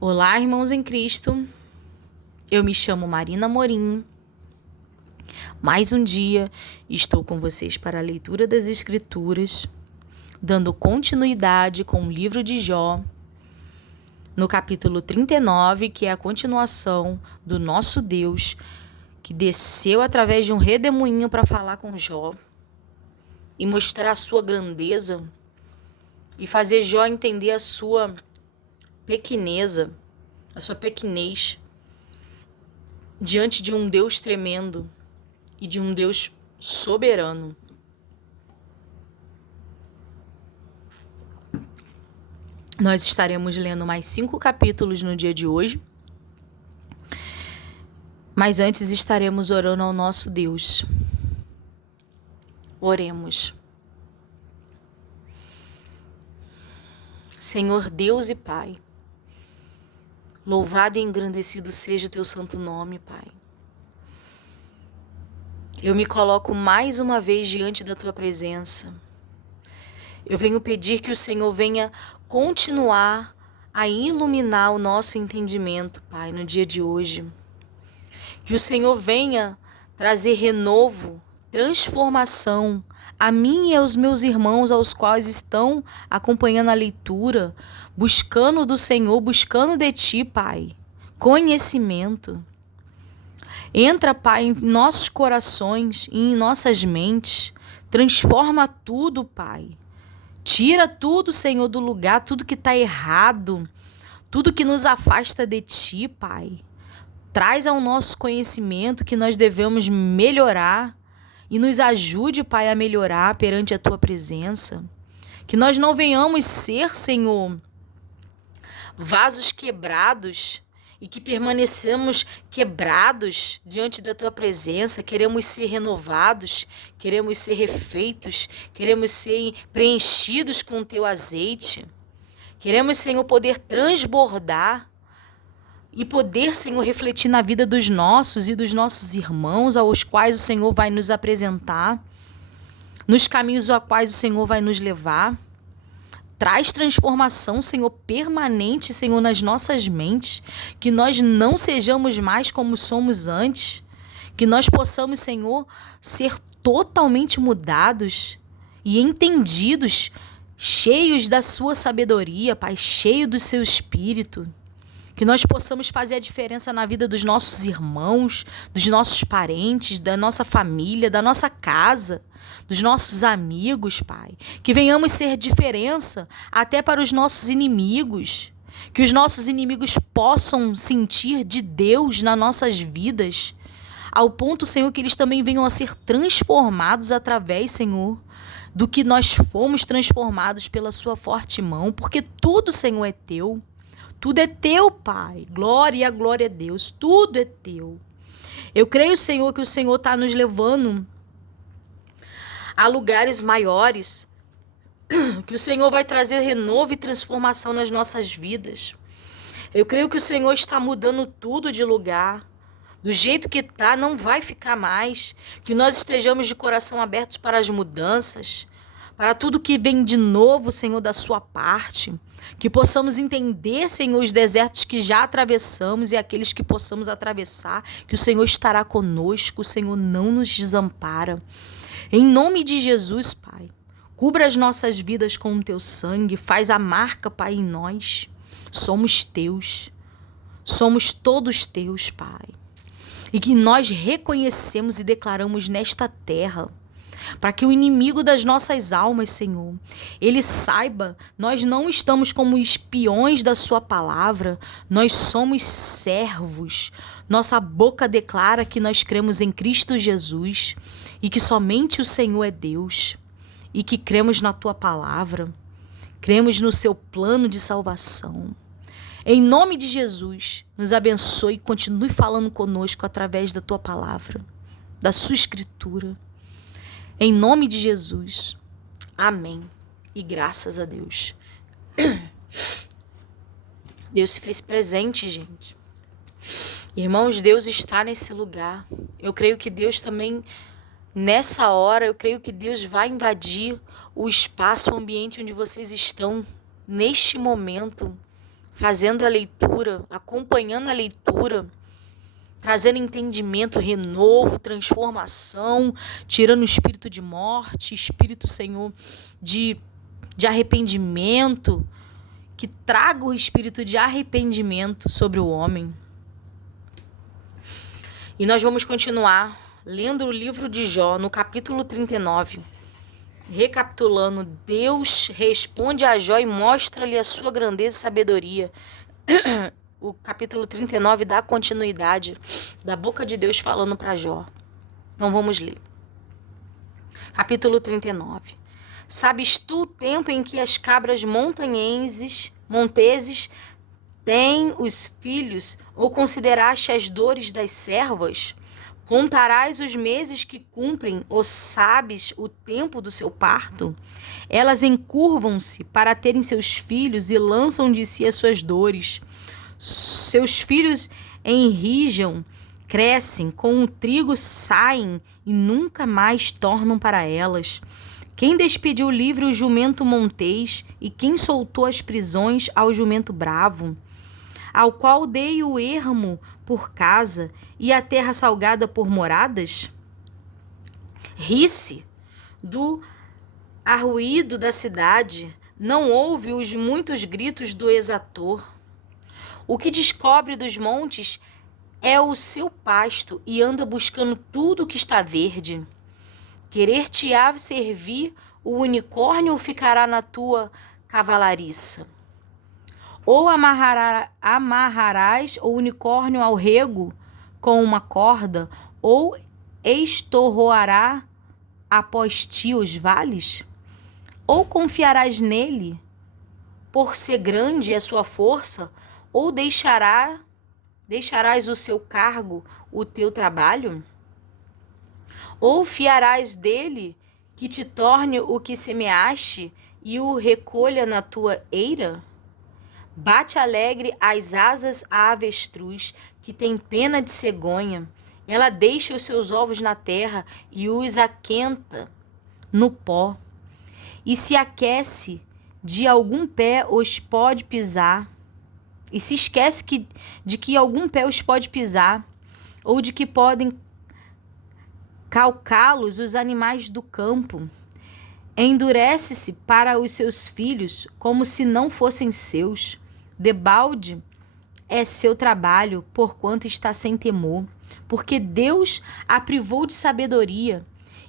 Olá, irmãos em Cristo. Eu me chamo Marina Morim. Mais um dia estou com vocês para a leitura das Escrituras, dando continuidade com o livro de Jó, no capítulo 39, que é a continuação do nosso Deus, que desceu através de um redemoinho para falar com Jó e mostrar a sua grandeza e fazer Jó entender a sua pequeneza, a sua pequenez diante de um Deus tremendo e de um Deus soberano. Nós estaremos lendo mais 5 capítulos no dia de hoje, mas antes estaremos orando ao nosso Deus. Oremos. Senhor Deus e Pai, louvado e engrandecido seja o teu santo nome, Pai. Eu me coloco mais uma vez diante da tua presença. Eu venho pedir que o Senhor venha continuar a iluminar o nosso entendimento, Pai, no dia de hoje. Que o Senhor venha trazer renovo, transformação a mim e aos meus irmãos, aos quais estão acompanhando a leitura, buscando do Senhor, buscando de Ti, Pai, conhecimento. Entra, Pai, em nossos corações e em nossas mentes, transforma tudo, Pai. Tira tudo, Senhor, do lugar, tudo que está errado, tudo que nos afasta de Ti, Pai. Traz ao nosso conhecimento que nós devemos melhorar e nos ajude, Pai, a melhorar perante a Tua presença. Que nós não venhamos ser, Senhor, vasos quebrados e que permanecemos quebrados diante da Tua presença. Queremos ser renovados, queremos ser refeitos, queremos ser preenchidos com o Teu azeite. Queremos, Senhor, poder transbordar e poder, Senhor, refletir na vida dos nossos e dos nossos irmãos, aos quais o Senhor vai nos apresentar, nos caminhos aos quais o Senhor vai nos levar. Traz transformação, Senhor, permanente, Senhor, nas nossas mentes. Que nós não sejamos mais como somos antes. Que nós possamos, Senhor, ser totalmente mudados e entendidos, cheios da sua sabedoria, Pai, cheio do seu Espírito. Que nós possamos fazer a diferença na vida dos nossos irmãos, dos nossos parentes, da nossa família, da nossa casa, dos nossos amigos, Pai. Que venhamos ser diferença até para os nossos inimigos. Que os nossos inimigos possam sentir de Deus nas nossas vidas. Ao ponto, Senhor, que eles também venham a ser transformados através, Senhor, do que nós fomos transformados pela sua forte mão. Porque tudo, Senhor, é Teu. Tudo é Teu, Pai. Glória a Deus. Tudo é Teu. Eu creio, Senhor, que o Senhor está nos levando a lugares maiores. Que o Senhor vai trazer renovo e transformação nas nossas vidas. Eu creio que o Senhor está mudando tudo de lugar. Do jeito que está, não vai ficar mais. Que nós estejamos de coração abertos para as mudanças. Para tudo que vem de novo, Senhor, da sua parte. Que possamos entender, Senhor, os desertos que já atravessamos e aqueles que possamos atravessar, que o Senhor estará conosco, o Senhor não nos desampara. Em nome de Jesus, Pai, cubra as nossas vidas com o Teu sangue, faz a marca, Pai, em nós. Somos Teus, somos todos Teus, Pai. E que nós reconhecemos e declaramos nesta terra, para que o inimigo das nossas almas, Senhor, ele saiba, nós não estamos como espiões da sua palavra, nós somos servos. Nossa boca declara que nós cremos em Cristo Jesus e que somente o Senhor é Deus e que cremos na tua palavra, cremos no seu plano de salvação. Em nome de Jesus, nos abençoe e continue falando conosco através da tua palavra, da sua escritura. Em nome de Jesus. Amém. E graças a Deus. Deus se fez presente, gente. Irmãos, Deus está nesse lugar. Eu creio que Deus também, nessa hora, eu creio que Deus vai invadir o espaço, o ambiente onde vocês estão, neste momento, fazendo a leitura, acompanhando a leitura, trazendo entendimento, renovo, transformação, tirando o espírito de morte, espírito, Senhor, de arrependimento, que traga o espírito de arrependimento sobre o homem. E nós vamos continuar lendo o livro de Jó, no capítulo 39. Recapitulando, Deus responde a Jó e mostra-lhe a sua grandeza e sabedoria. O capítulo 39 dá continuidade da boca de Deus falando para Jó. Então vamos ler. Capítulo 39. Sabes tu o tempo em que as cabras monteses têm os filhos, ou consideraste as dores das servas? Contarás os meses que cumprem, ou sabes o tempo do seu parto? Elas encurvam-se para terem seus filhos e lançam de si as suas dores. Seus filhos enrijam, crescem, com o trigo saem e nunca mais tornam para elas. Quem despediu livre o jumento montês e quem soltou as prisões ao jumento bravo? Ao qual dei o ermo por casa e a terra salgada por moradas? Ri-se do arruído da cidade, não ouve os muitos gritos do exator. O que descobre dos montes é o seu pasto e anda buscando tudo que está verde. Querer-te-á servir o unicórnio ou ficará na tua cavalariça? Ou amarrarás o unicórnio ao rego com uma corda, ou estorroará após ti os vales? Ou confiarás nele, por ser grande a sua força, ou deixarás o seu cargo, o teu trabalho? Ou fiarás dele, que te torne o que semeaste e o recolha na tua eira? Bate alegre as asas à avestruz, que tem pena de cegonha. Ela deixa os seus ovos na terra e os aquenta no pó. E se aquece de algum pé os pode pisar. E se esquece de que algum pé os pode pisar, ou de que podem calcá-los os animais do campo. Endurece-se para os seus filhos, como se não fossem seus. Debalde é seu trabalho, porquanto está sem temor, porque Deus a privou de sabedoria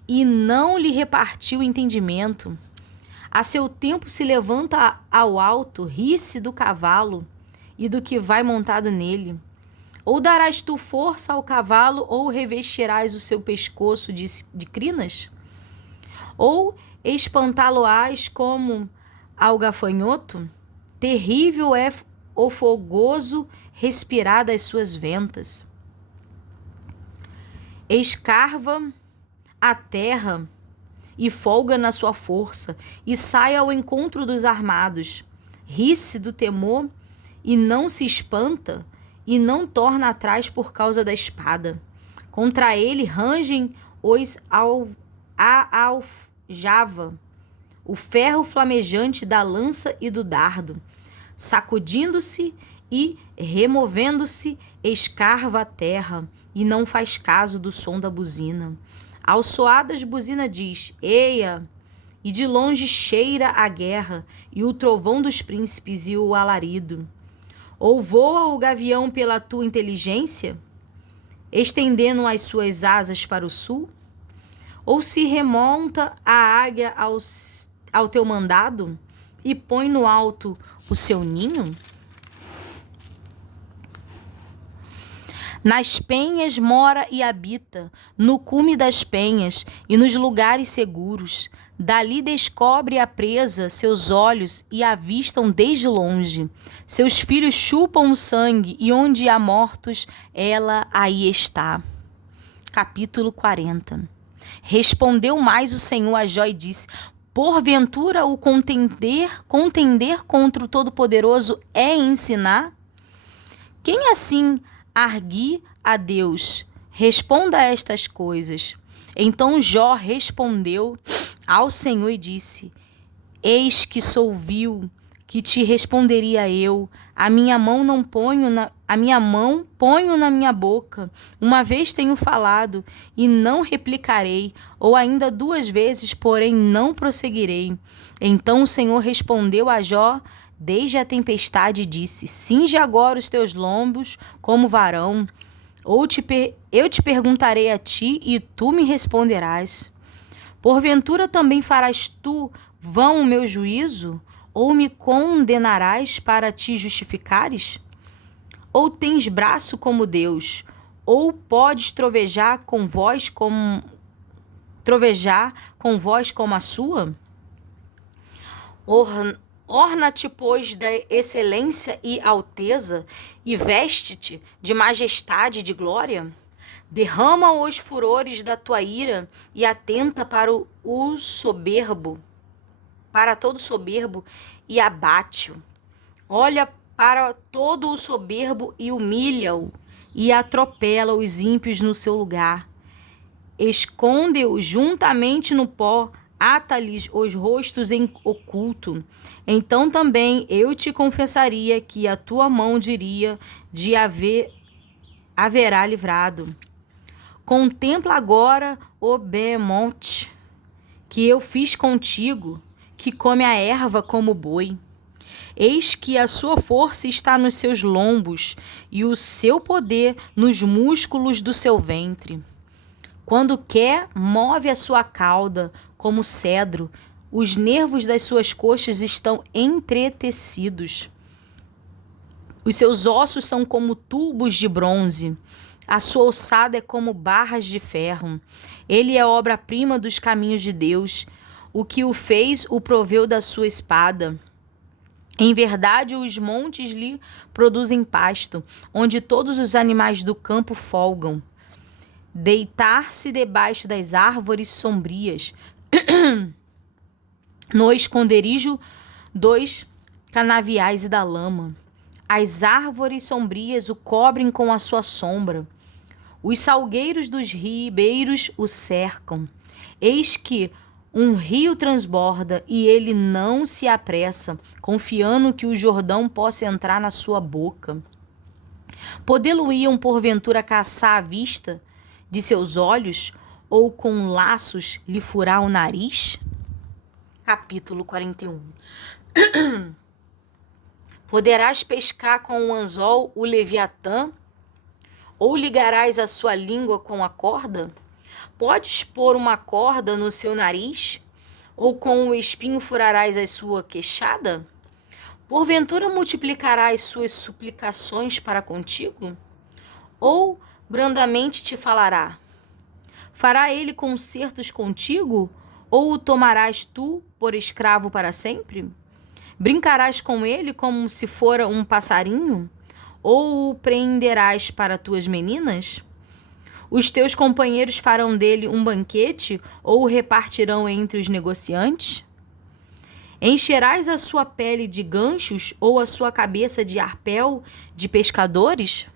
e não lhe repartiu entendimento. A seu tempo se levanta ao alto, ri-se do cavalo e do que vai montado nele. Ou darás tu força ao cavalo, ou revestirás o seu pescoço de crinas? Ou espantá-lo-ás como ao gafanhoto? Terrível é o fogoso respirar das suas ventas. Escarva a terra e folga na sua força, e sai ao encontro dos armados. Ri-se do temor e não se espanta, e não torna atrás por causa da espada. Contra ele rangem os aljava, o ferro flamejante da lança e do dardo. Sacudindo-se e removendo-se, escarva a terra, e não faz caso do som da buzina. Ao soar das buzinas diz, eia! E de longe cheira a guerra, e o trovão dos príncipes e o alarido. Ou voa o gavião pela tua inteligência, estendendo as suas asas para o sul? Ou se remonta a águia ao teu mandado e põe no alto o seu ninho? Nas penhas mora e habita, no cume das penhas e nos lugares seguros. Dali descobre a presa seus olhos e a avistam desde longe. Seus filhos chupam o sangue e onde há mortos, ela aí está. Capítulo 40. Respondeu mais o Senhor a Jó e disse, porventura o contender contra o Todo-Poderoso é ensinar? Quem assim argui a Deus, responda a estas coisas. Então Jó respondeu ao Senhor e disse, eis que sou vil, que te responderia eu. A minha mão ponho na minha boca. Uma vez tenho falado e não replicarei, ou ainda 2 vezes, porém não prosseguirei. Então o Senhor respondeu a Jó desde a tempestade e disse: cinge agora os teus lombos como varão. Eu te perguntarei a ti e tu me responderás. Porventura também farás tu vão o meu juízo? Ou me condenarás para te justificares? Ou tens braço como Deus? Ou podes trovejar com voz como a sua? Orna-te, pois, da excelência e alteza, e veste-te de majestade e de glória. Derrama os furores da tua ira e atenta para o soberbo, para todo soberbo, e abate-o. Olha para todo o soberbo e humilha-o, e atropela os ímpios no seu lugar. Esconde-o juntamente no pó, ata-lhes os rostos em oculto. Então também eu te confessaria que a tua mão diria de haverá livrado. Contempla agora o Beemonte que eu fiz contigo, que come a erva como boi. Eis que a sua força está nos seus lombos e o seu poder nos músculos do seu ventre. Quando quer, move a sua cauda como cedro, os nervos das suas coxas estão entretecidos. Os seus ossos são como tubos de bronze. A sua ossada é como barras de ferro. Ele é obra-prima dos caminhos de Deus. O que o fez o proveu da sua espada. Em verdade, os montes lhe produzem pasto, onde todos os animais do campo folgam. Deitar-se debaixo das árvores sombrias, no esconderijo dos canaviais e da lama. As árvores sombrias o cobrem com a sua sombra. Os salgueiros dos ribeiros o cercam. Eis que um rio transborda e ele não se apressa, confiando que o Jordão possa entrar na sua boca. Podê-lo-iam porventura caçar à vista de seus olhos, ou com laços lhe furar o nariz? Capítulo 41. Poderás pescar com o anzol o Leviatã? Ou ligarás a sua língua com a corda? Podes pôr uma corda no seu nariz? Ou com o espinho furarás a sua queixada? Porventura multiplicarás suas suplicações para contigo? Ou brandamente te falará? Fará ele concertos contigo? Ou o tomarás tu por escravo para sempre? Brincarás com ele como se fora um passarinho? Ou o prenderás para tuas meninas? Os teus companheiros farão dele um banquete ou o repartirão entre os negociantes? Encherás a sua pele de ganchos ou a sua cabeça de arpel de pescadores?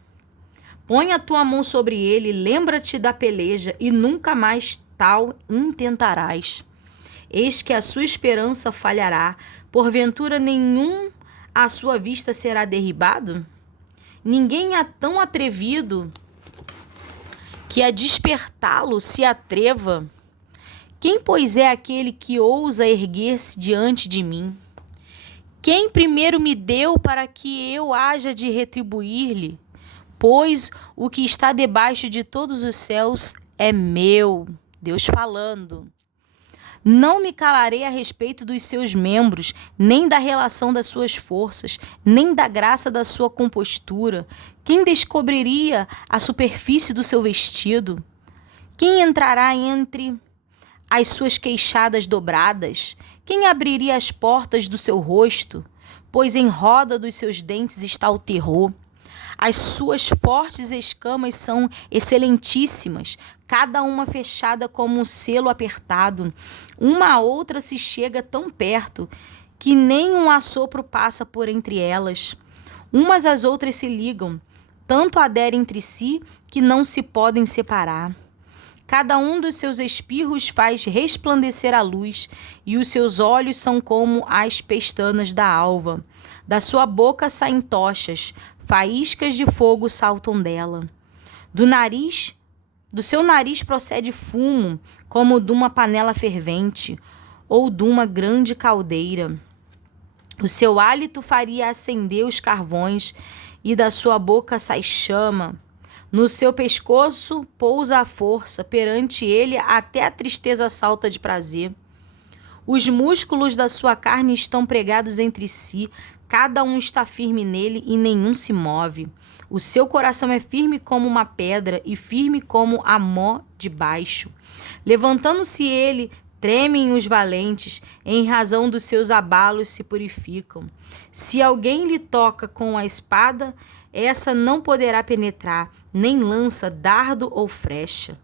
Põe a tua mão sobre ele, lembra-te da peleja e nunca mais tal intentarás. Eis que a sua esperança falhará, porventura nenhum à sua vista será derribado? Ninguém é tão atrevido que a despertá-lo se atreva. Quem, pois, é aquele que ousa erguer-se diante de mim? Quem primeiro me deu para que eu haja de retribuir-lhe? Pois o que está debaixo de todos os céus é meu. Deus falando. Não me calarei a respeito dos seus membros, nem da relação das suas forças, nem da graça da sua compostura. Quem descobriria a superfície do seu vestido? Quem entrará entre as suas queixadas dobradas? Quem abriria as portas do seu rosto? Pois em roda dos seus dentes está o terror. As suas fortes escamas são excelentíssimas, cada uma fechada como um selo apertado. Uma a outra se chega tão perto que nem um assopro passa por entre elas. Umas às outras se ligam, tanto aderem entre si que não se podem separar. Cada um dos seus espirros faz resplandecer a luz, e os seus olhos são como as pestanas da alva. Da sua boca saem tochas, faíscas de fogo saltam dela. Do seu nariz procede fumo, como de uma panela fervente, ou de uma grande caldeira. O seu hálito faria acender os carvões, e da sua boca sai chama. No seu pescoço pousa a força, perante ele até a tristeza salta de prazer. Os músculos da sua carne estão pregados entre si, cada um está firme nele e nenhum se move. O seu coração é firme como uma pedra e firme como a mó de baixo. Levantando-se ele, tremem os valentes, em razão dos seus abalos se purificam. Se alguém lhe toca com a espada, essa não poderá penetrar, nem lança, dardo ou flecha.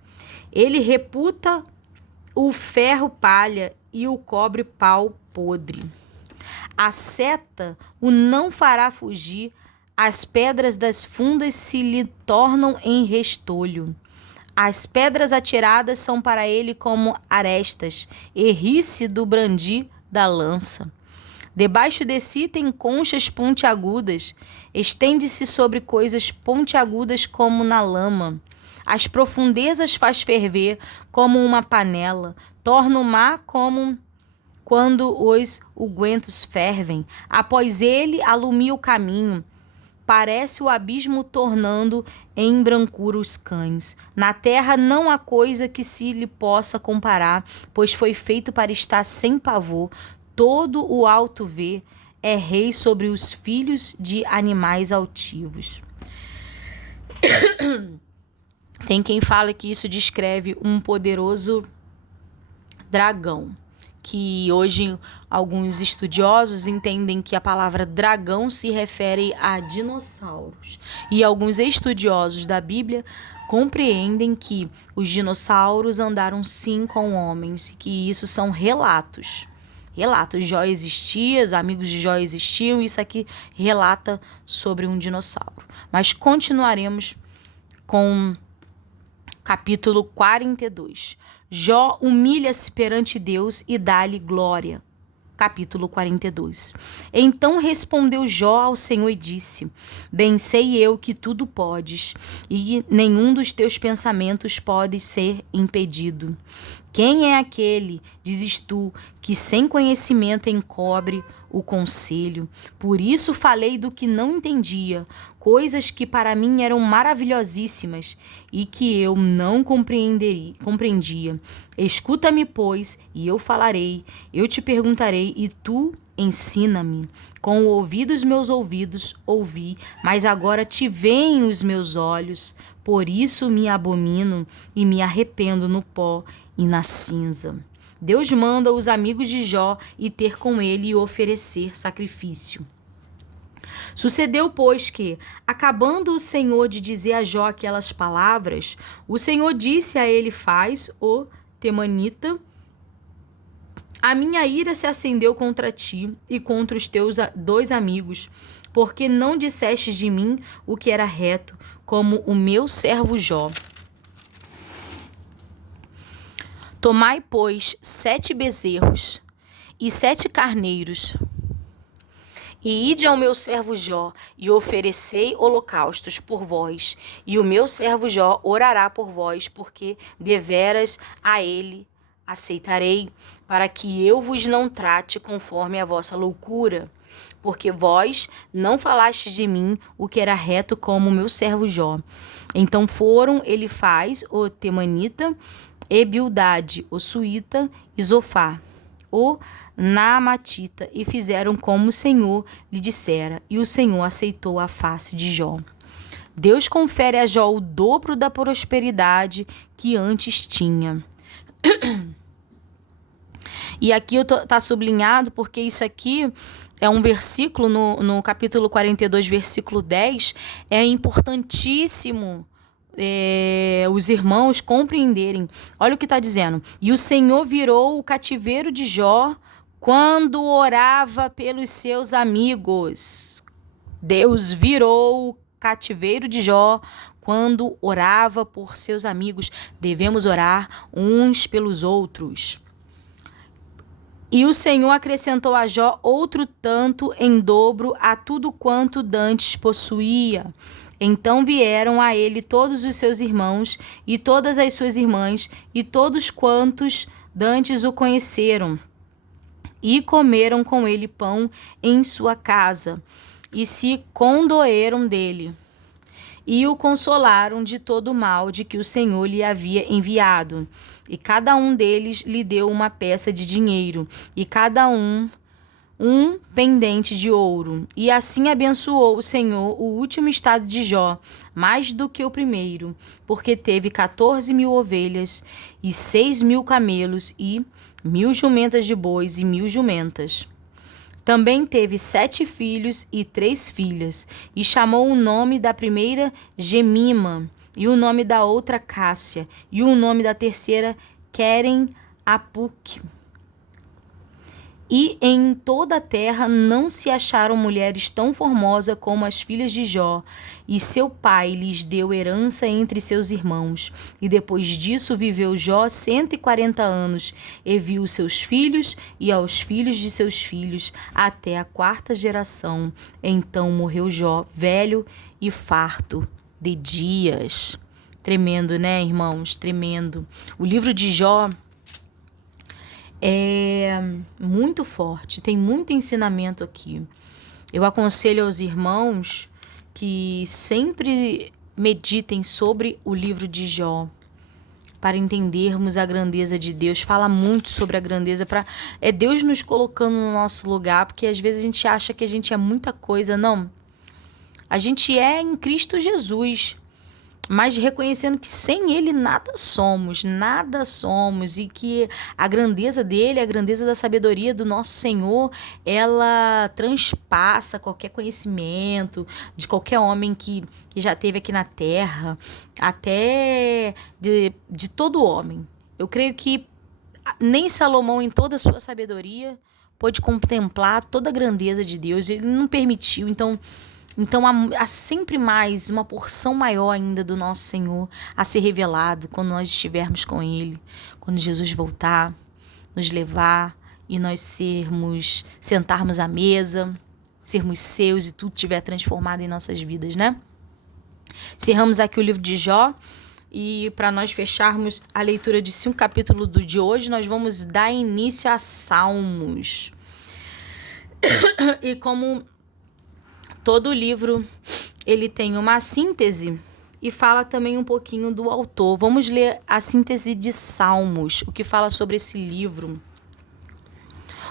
Ele reputa o ferro palha e o cobre pau podre. A seta o não fará fugir, as pedras das fundas se lhe tornam em restolho. As pedras atiradas são para ele como arestas, e ri-se do brandir da lança. Debaixo de si tem conchas pontiagudas, estende-se sobre coisas pontiagudas como na lama. As profundezas faz ferver como uma panela, torna o mar como quando os ungüentos fervem. Após ele alumia o caminho, parece o abismo tornando em brancura os cães. Na terra não há coisa que se lhe possa comparar, pois foi feito para estar sem pavor. Todo o alto vê, é rei sobre os filhos de animais altivos. Tem quem fala que isso descreve um poderoso dragão, que hoje alguns estudiosos entendem que a palavra dragão se refere a dinossauros. E alguns estudiosos da Bíblia compreendem que os dinossauros andaram sim com homens, que isso são relatos. Jó existia, os amigos de Jó existiam, isso aqui relata sobre um dinossauro. Mas continuaremos com capítulo 42. Jó humilha-se perante Deus e dá-lhe glória. Capítulo 42. Então respondeu Jó ao Senhor e disse: Bem sei eu que tudo podes, e nenhum dos teus pensamentos pode ser impedido. Quem é aquele, dizes tu, que sem conhecimento encobre o conselho? Por isso falei do que não entendia, coisas que para mim eram maravilhosíssimas e que eu não compreendia. Escuta-me, pois, e eu falarei, eu te perguntarei e tu ensina-me. Com o ouvido dos meus ouvidos ouvi, mas agora te veem os meus olhos. Por isso me abomino e me arrependo no pó e na cinza. Deus manda os amigos de Jó ir ter com ele e oferecer sacrifício. Sucedeu, pois, que, acabando o Senhor de dizer a Jó aquelas palavras, o Senhor disse a Elifaz, o temanita: A minha ira se acendeu contra ti e contra os teus 2 amigos, porque não dissestes de mim o que era reto, como o meu servo Jó. Tomai, pois, 7 bezerros e 7 carneiros, e ide ao meu servo Jó, e oferecei holocaustos por vós, e o meu servo Jó orará por vós, porque deveras a ele aceitarei, para que eu vos não trate conforme a vossa loucura, porque vós não falastes de mim o que era reto como o meu servo Jó. Então foram Elifaz, o temanita, e Bildade, o suíta, e Zofar, o naamatita, e fizeram como o Senhor lhe dissera, e o Senhor aceitou a face de Jó. Deus confere a Jó o dobro da prosperidade que antes tinha. E aqui está sublinhado porque isso aqui é um versículo no capítulo 42, versículo 10, é importantíssimo os irmãos compreenderem. Olha o que está dizendo. E o Senhor virou o cativeiro de Jó quando orava pelos seus amigos. Deus virou o cativeiro de Jó quando orava por seus amigos. Devemos orar uns pelos outros. E o Senhor acrescentou a Jó outro tanto em dobro a tudo quanto dantes possuía. Então vieram a ele todos os seus irmãos e todas as suas irmãs e todos quantos dantes o conheceram, e comeram com ele pão em sua casa, e se condoeram dele, e o consolaram de todo o mal de que o Senhor lhe havia enviado. E cada um deles lhe deu uma peça de dinheiro, e cada um pendente de ouro. E assim abençoou o Senhor o último estado de Jó, mais do que o primeiro, porque teve 14.000 ovelhas, e 6.000 camelos, e 1.000 jumentas de bois, e 1.000 jumentas. Também teve 7 filhos e 3 filhas, e chamou o nome da primeira Gemima, e o nome da outra Cássia, e o nome da terceira Querem Apuque. E em toda a terra não se acharam mulheres tão formosas como as filhas de Jó, e seu pai lhes deu herança entre seus irmãos. E depois disso viveu Jó 140 anos, e viu seus filhos e aos filhos de seus filhos, até a 4ª geração. Então morreu Jó, velho e farto de dias. Tremendo, né, irmãos? Tremendo. O livro de Jó é muito forte, tem muito ensinamento aqui. Eu aconselho aos irmãos que sempre meditem sobre o livro de Jó, para entendermos a grandeza de Deus. Fala muito sobre a grandeza, é Deus nos colocando no nosso lugar, porque às vezes a gente acha que a gente é muita coisa. Não, a gente é em Cristo Jesus, mas reconhecendo que sem Ele nada somos, e que a grandeza dele, a grandeza da sabedoria do nosso Senhor, ela transpassa qualquer conhecimento de qualquer homem que já esteve aqui na terra, até de todo homem. Eu creio que nem Salomão, em toda a sua sabedoria, pôde contemplar toda a grandeza de Deus. Ele não permitiu, então há sempre mais, uma porção maior ainda do nosso Senhor a ser revelado quando nós estivermos com Ele, quando Jesus voltar, nos levar e nós sentarmos à mesa, sermos seus e tudo estiver transformado em nossas vidas, né? Encerramos aqui o livro de Jó, e para nós fecharmos a leitura de 5 capítulos de hoje, nós vamos dar início a Salmos. E como todo livro, ele tem uma síntese e fala também um pouquinho do autor. Vamos ler a síntese de Salmos, o que fala sobre esse livro.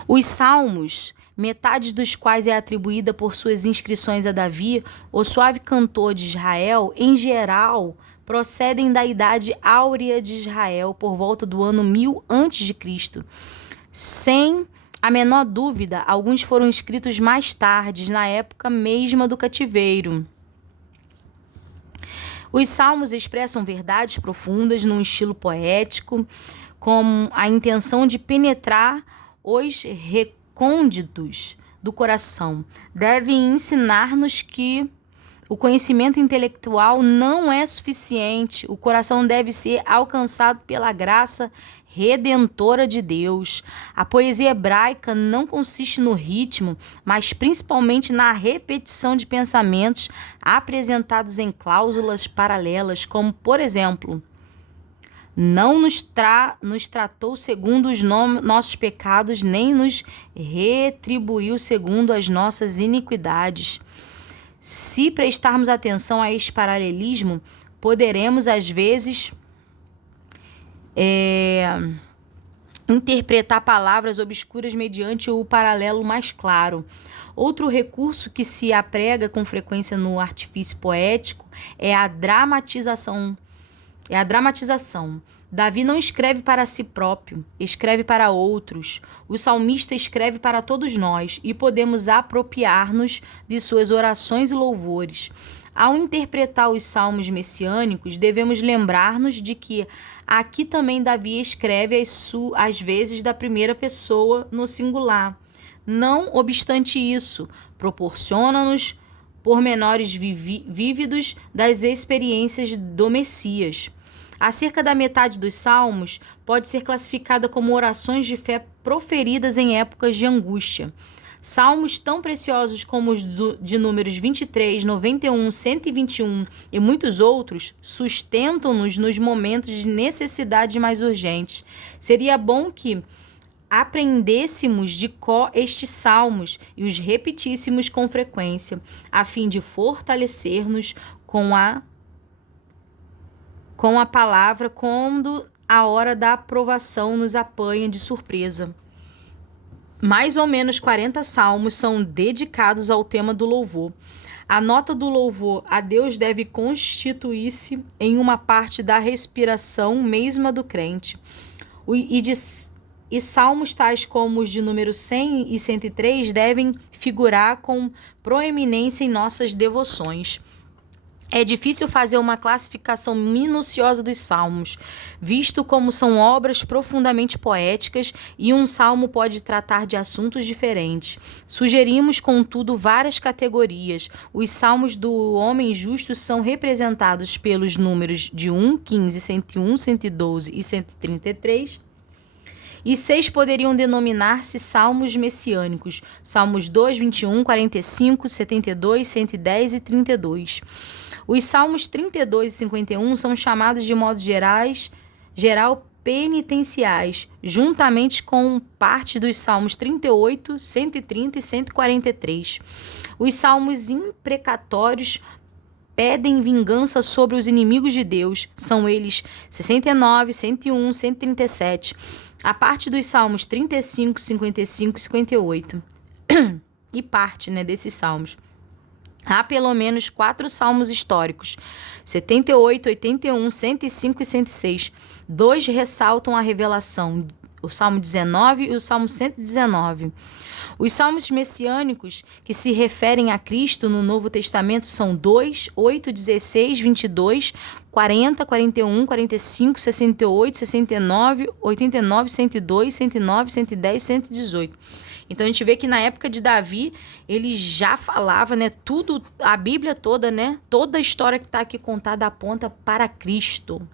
Os Salmos, metade dos quais é atribuída por suas inscrições a Davi, o suave cantor de Israel, em geral, procedem da idade áurea de Israel, por volta do ano 1000 a.C. Sem a menor dúvida, alguns foram escritos mais tarde, na época mesma do cativeiro. Os salmos expressam verdades profundas num estilo poético, com a intenção de penetrar os recônditos do coração. Devem ensinar-nos que o conhecimento intelectual não é suficiente. O coração deve ser alcançado pela graça redentora de Deus. A poesia hebraica não consiste no ritmo, mas principalmente na repetição de pensamentos apresentados em cláusulas paralelas, como, por exemplo, não nos tratou segundo os nossos pecados, nem nos retribuiu segundo as nossas iniquidades. Se prestarmos atenção a este paralelismo, poderemos, às vezes, interpretar palavras obscuras mediante o paralelo mais claro. Outro recurso que se aprega com frequência no artifício poético é a dramatização. Davi não escreve para si próprio, escreve para outros. O salmista escreve para todos nós e podemos apropriar-nos de suas orações e louvores. Ao interpretar os salmos messiânicos, devemos lembrar-nos de que aqui também Davi escreve às vezes da primeira pessoa no singular. Não obstante isso, proporciona-nos pormenores vívidos das experiências do Messias. Acerca da metade dos salmos pode ser classificada como orações de fé proferidas em épocas de angústia. Salmos tão preciosos como os de números 23, 91, 121 e muitos outros sustentam-nos nos momentos de necessidade mais urgentes. Seria bom que aprendêssemos de cor estes salmos e os repetíssemos com frequência, a fim de fortalecer-nos com a palavra quando a hora da aprovação nos apanha de surpresa. Mais ou menos 40 salmos são dedicados ao tema do louvor. A nota do louvor a Deus deve constituir-se em uma parte da respiração mesma do crente. E salmos tais como os de número 100 e 103 devem figurar com proeminência em nossas devoções. É difícil fazer uma classificação minuciosa dos salmos, visto como são obras profundamente poéticas e um salmo pode tratar de assuntos diferentes. Sugerimos, contudo, várias categorias. Os salmos do homem justo são representados pelos números de 1, 15, 101, 112 e 133. E 6 poderiam denominar-se salmos messiânicos. Salmos 2, 21, 45, 72, 110 e 32. Os salmos 32 e 51 são chamados de modo geral penitenciais, juntamente com parte dos salmos 38, 130 e 143. Os salmos imprecatórios pedem vingança sobre os inimigos de Deus. São eles 69, 101, 137. A parte dos salmos 35, 55 e 58. E parte, desses salmos. Há pelo menos 4 salmos históricos, 78, 81, 105 e 106. 2 ressaltam a revelação, o Salmo 19 e o Salmo 119. Os salmos messiânicos que se referem a Cristo no Novo Testamento são 2, 8, 16, 22, 40, 41, 45, 68, 69, 89, 102, 109, 110, 118. Então a gente vê que na época de Davi, ele já falava, tudo, a Bíblia toda, toda a história que está aqui contada aponta para Cristo.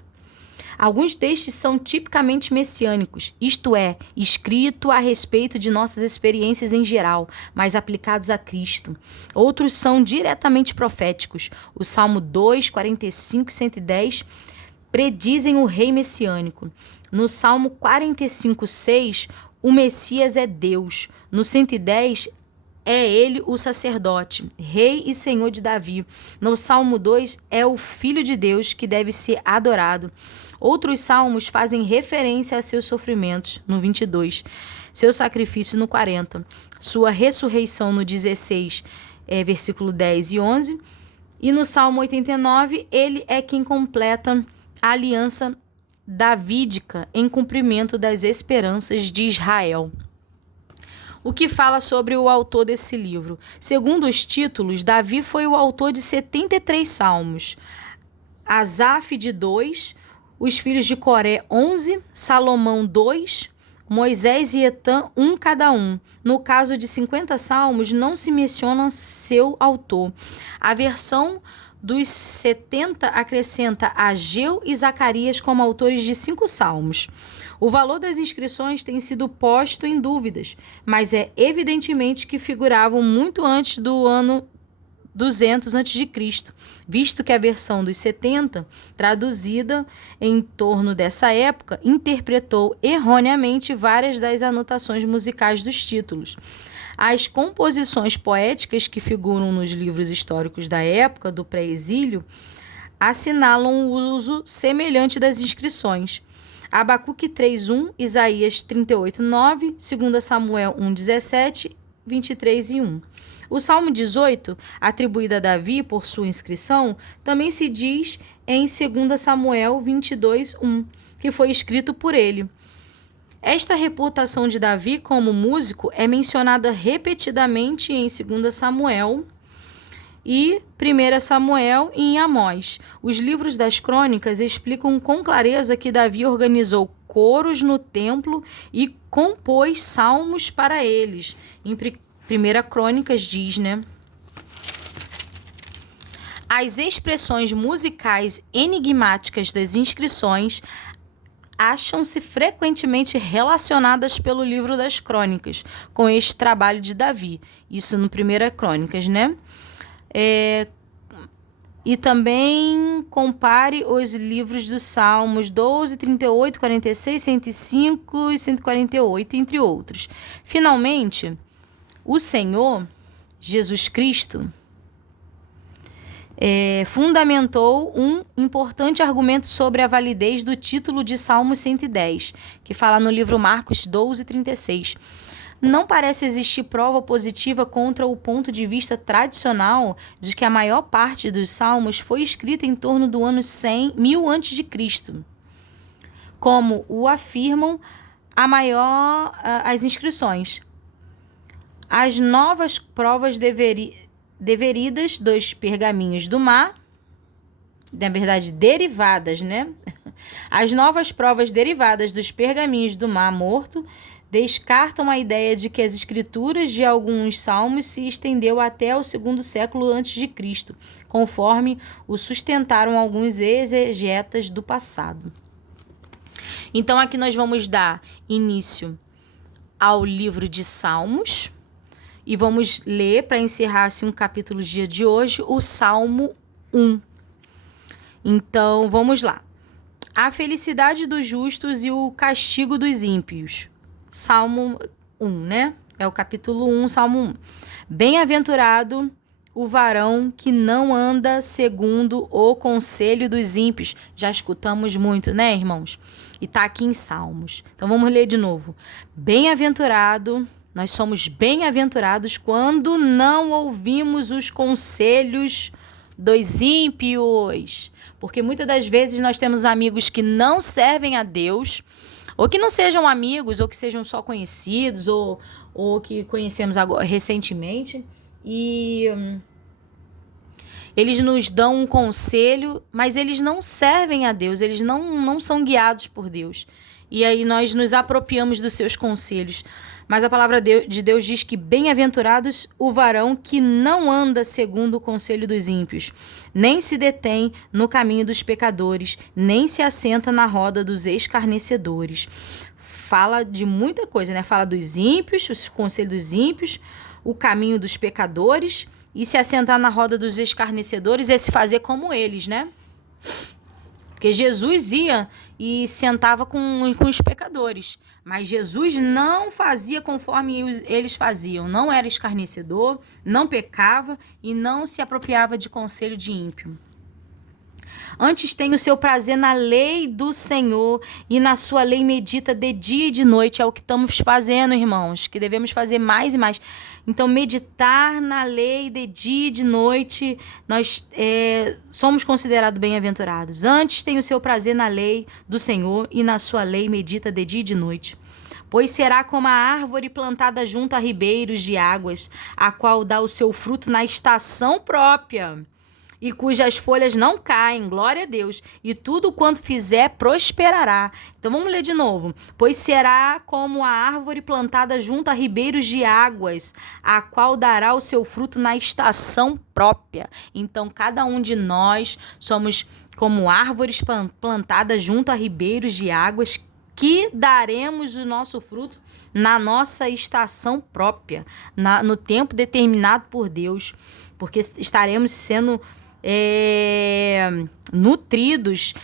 Alguns destes são tipicamente messiânicos, isto é, escrito a respeito de nossas experiências em geral, mas aplicados a Cristo. Outros são diretamente proféticos. O Salmo 2, 45 e 110 predizem o rei messiânico. No Salmo 45, 6, o Messias é Deus. No 110, é ele o sacerdote, rei e senhor de Davi. No Salmo 2, é o Filho de Deus que deve ser adorado. Outros salmos fazem referência a seus sofrimentos, no 22, seu sacrifício no 40, sua ressurreição no 16, versículo 10 e 11, e no Salmo 89, ele é quem completa a aliança davídica em cumprimento das esperanças de Israel. O que fala sobre o autor desse livro? Segundo os títulos, Davi foi o autor de 73 salmos, Asaf de 2, os filhos de Coré 11, Salomão 2, Moisés e Etã 1 cada um. No caso de 50 salmos, não se menciona seu autor. A versão dos 70 acrescenta Ageu e Zacarias como autores de 5 salmos. O valor das inscrições tem sido posto em dúvidas, mas é evidentemente que figuravam muito antes do ano 200 a.C., visto que a versão dos 70, traduzida em torno dessa época, interpretou erroneamente várias das anotações musicais dos títulos. As composições poéticas que figuram nos livros históricos da época do pré-exílio assinalam o uso semelhante das inscrições. Abacuque 3:1, Isaías 38:9, 2 Samuel 1:17, 23 e 1. O Salmo 18, atribuído a Davi por sua inscrição, também se diz em 2 Samuel 22:1, que foi escrito por ele. Esta reputação de Davi como músico é mencionada repetidamente em 2 Samuel e 1 Samuel e em Amós. Os livros das crônicas explicam com clareza que Davi organizou coros no templo e compôs salmos para eles. Em 1 Crônicas diz, As expressões musicais enigmáticas das inscrições acham-se frequentemente relacionadas pelo livro das Crônicas com este trabalho de Davi. Isso no 1 Crônicas, né? E também compare os livros dos Salmos 12, 38, 46, 105 e 148, entre outros. Finalmente, o Senhor, Jesus Cristo, fundamentou um importante argumento sobre a validez do título de Salmo 110, que fala no livro Marcos 12, 36. Não parece existir prova positiva contra o ponto de vista tradicional de que a maior parte dos salmos foi escrita em torno do ano 1000 a.C., como o afirmam as inscrições. As novas provas deveridas dos pergaminhos do mar, na verdade, derivadas, né? As novas provas derivadas dos pergaminhos do Mar Morto descartam a ideia de que as escrituras de alguns salmos se estendeu até o 2º século a.C., conforme o sustentaram alguns exegetas do passado. Então, aqui nós vamos dar início ao livro de Salmos e vamos ler, para encerrar assim, um capítulo do dia de hoje, o Salmo 1. Então, vamos lá. A felicidade dos justos e o castigo dos ímpios. Salmo 1, né? É o capítulo 1, Salmo 1. Bem-aventurado o varão que não anda segundo o conselho dos ímpios. Já escutamos muito, né, irmãos? E tá aqui em Salmos. Então, vamos ler de novo. Bem-aventurado, nós somos bem-aventurados quando não ouvimos os conselhos dos ímpios. Porque muitas das vezes nós temos amigos que não servem a Deus, ou que não sejam amigos, ou que sejam só conhecidos, ou que conhecemos agora, recentemente, e eles nos dão um conselho, mas eles não servem a Deus, eles não são guiados por Deus. E aí nós nos apropriamos dos seus conselhos. Mas a palavra de Deus diz que bem-aventurados o varão que não anda segundo o conselho dos ímpios, nem se detém no caminho dos pecadores, nem se assenta na roda dos escarnecedores. Fala de muita coisa, né? Fala dos ímpios, o conselho dos ímpios, o caminho dos pecadores, e se assentar na roda dos escarnecedores é se fazer como eles, né? Porque Jesus ia e sentava com os pecadores. Mas Jesus não fazia conforme eles faziam. Não era escarnecedor, não pecava e não se apropriava de conselho de ímpio. Antes tem o seu prazer na lei do Senhor e na sua lei medita de dia e de noite. É o que estamos fazendo, irmãos, que devemos fazer mais e mais. Então, meditar na lei de dia e de noite, nós somos considerados bem-aventurados. Antes tem o seu prazer na lei do Senhor e na sua lei medita de dia e de noite. Pois será como a árvore plantada junto a ribeiros de águas, a qual dá o seu fruto na estação própria, e cujas folhas não caem, glória a Deus, e tudo quanto fizer prosperará. Então vamos ler de novo. Pois será como a árvore plantada junto a ribeiros de águas, a qual dará o seu fruto na estação própria. Então cada um de nós somos como árvores plantadas junto a ribeiros de águas, que daremos o nosso fruto na nossa estação própria, no tempo determinado por Deus, porque estaremos sendo nutridos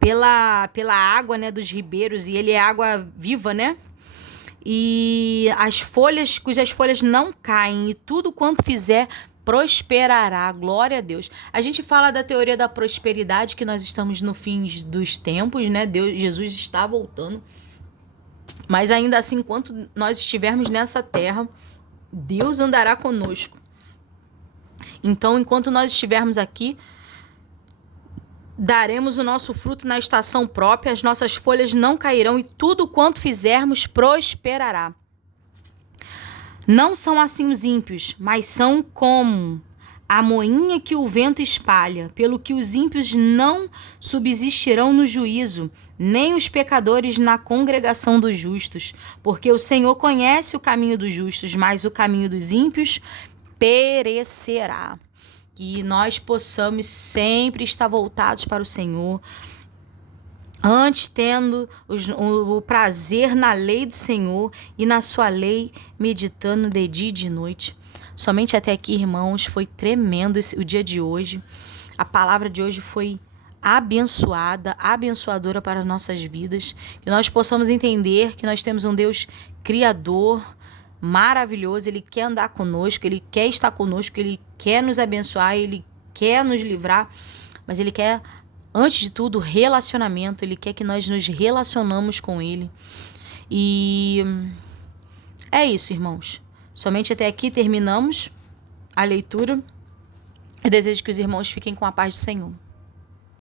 pela água, né, dos ribeiros, e ele é água viva, né? E as folhas, cujas folhas não caem, e tudo quanto fizer prosperará, glória a Deus. A gente fala da teoria da prosperidade, que nós estamos no fim dos tempos, né? Jesus está voltando, mas ainda assim, enquanto nós estivermos nessa terra, Deus andará conosco. Então, enquanto nós estivermos aqui, daremos o nosso fruto na estação própria, as nossas folhas não cairão e tudo quanto fizermos prosperará. Não são assim os ímpios, mas são como a moinha que o vento espalha, pelo que os ímpios não subsistirão no juízo, nem os pecadores na congregação dos justos, porque o Senhor conhece o caminho dos justos, mas o caminho dos ímpios perecerá. Que nós possamos sempre estar voltados para o Senhor, antes tendo o prazer na lei do Senhor e na sua lei, meditando de dia e de noite. Somente até aqui, irmãos, foi tremendo o dia de hoje. A palavra de hoje foi abençoada, abençoadora para as nossas vidas. Que nós possamos entender que nós temos um Deus criador, maravilhoso. Ele quer andar conosco, Ele quer estar conosco, Ele quer nos abençoar, Ele quer nos livrar, mas Ele quer, antes de tudo, relacionamento. Ele quer que nós nos relacionamos com Ele. E é isso, irmãos. Somente até aqui terminamos a leitura. Eu desejo que os irmãos fiquem com a paz do Senhor.